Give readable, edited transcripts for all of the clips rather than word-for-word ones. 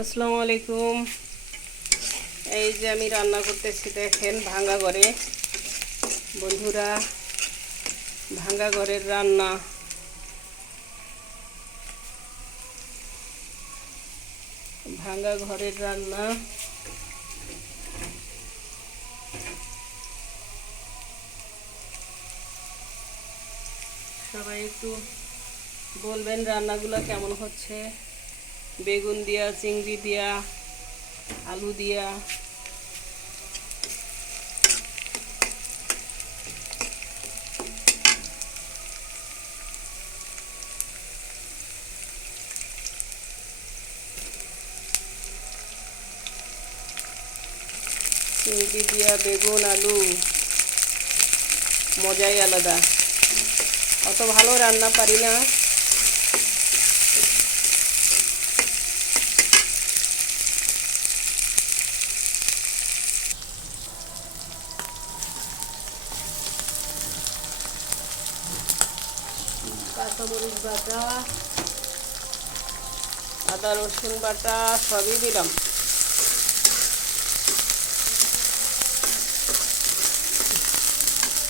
আসসালামু আলাইকুম। এই যে আমি রান্না করতেছি, দেখেন ভাঙা ঘরে। বন্ধুরা, ভাঙা ঘরের রান্না। ভাঙা ঘরের রান্না সবাই একটু বলবেন রান্নাগুলো কেমন হচ্ছে। বেগুন দিয়া, চিংড়ি দিয়া, আলু দিয়া। চিংড়ি দিয়া বেগুন আলু মজাই আলাদা। অত ভালো রান্না পারি না, কাঁচামরিচ বাটা, আদা রসুন বাটা সবই দিলাম।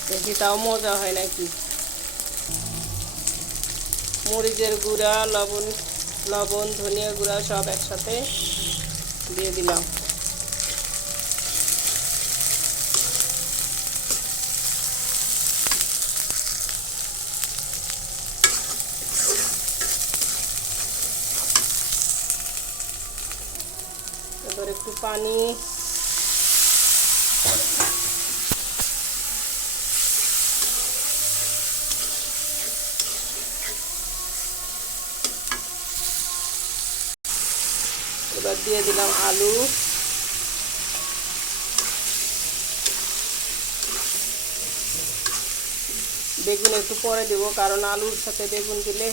দেখি তাও মজা হয় নাকি। মরিচের গুঁড়া, লবণ ধনিয়া গুঁড়া সব একসাথে দিয়ে দিলাম। এবার একটু পানি, এবার দিয়ে দিলাম আলু। বেগুন একটু পরে দেবো, কারণ আলুর সাথে বেগুন দিলে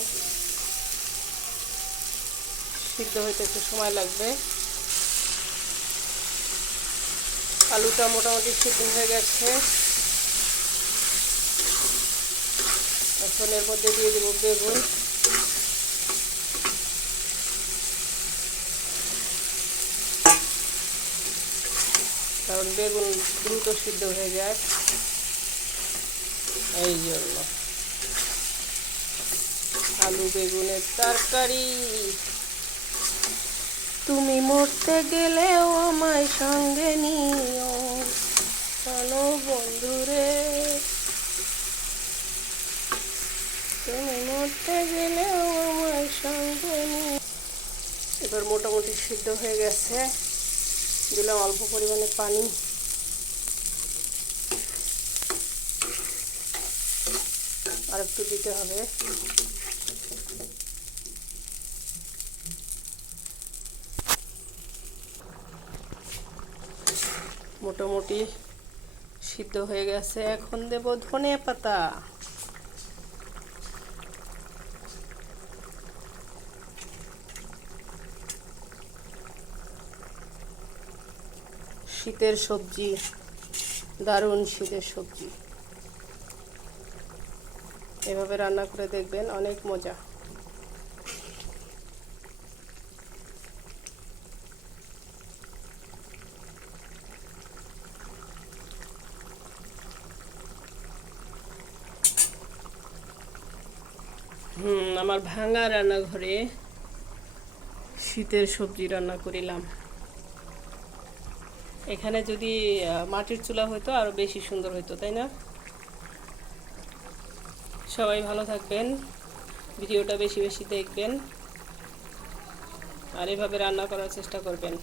সিদ্ধ হইতে একটু সময় লাগবে। আলুটা মোটামুটি সিদ্ধ হয়ে গেছে। এখন এর মধ্যে দিয়ে দেবো বেগুন। কারণ বেগুন দ্রুত সিদ্ধ হয়ে যায়, এই জন্য। আলু বেগুনের তরকারি। তুমি মরতে গেলেও আমায় সঙ্গে নিও, চলো বন্ধুরে। তুমি মরতে গেলেও আমায় সঙ্গে নিও। এবার মোটামুটি সিদ্ধ হয়ে গেছে। দিলাম অল্প পরিমাণে পানি। আর একটু দিতে হবে। মোটামুটি সিদ্ধ হয়ে গেছে। এখন দেব ধনিয়া পাতা। শীতের সবজি, দারুণ শীতের সবজি। এভাবে রান্না করে দেখবেন, অনেক মজা। আমার ভাঙা রান্নাঘরে শীতের সবজি রান্না করিলাম। এখানে যদি মাটির চুলা হইতো আরো বেশি সুন্দর হইতো, তাই না? সবাই ভালো থাকবেন, ভিডিওটা বেশি বেশি দেখবেন, আর এভাবে রান্না করার চেষ্টা করবেন।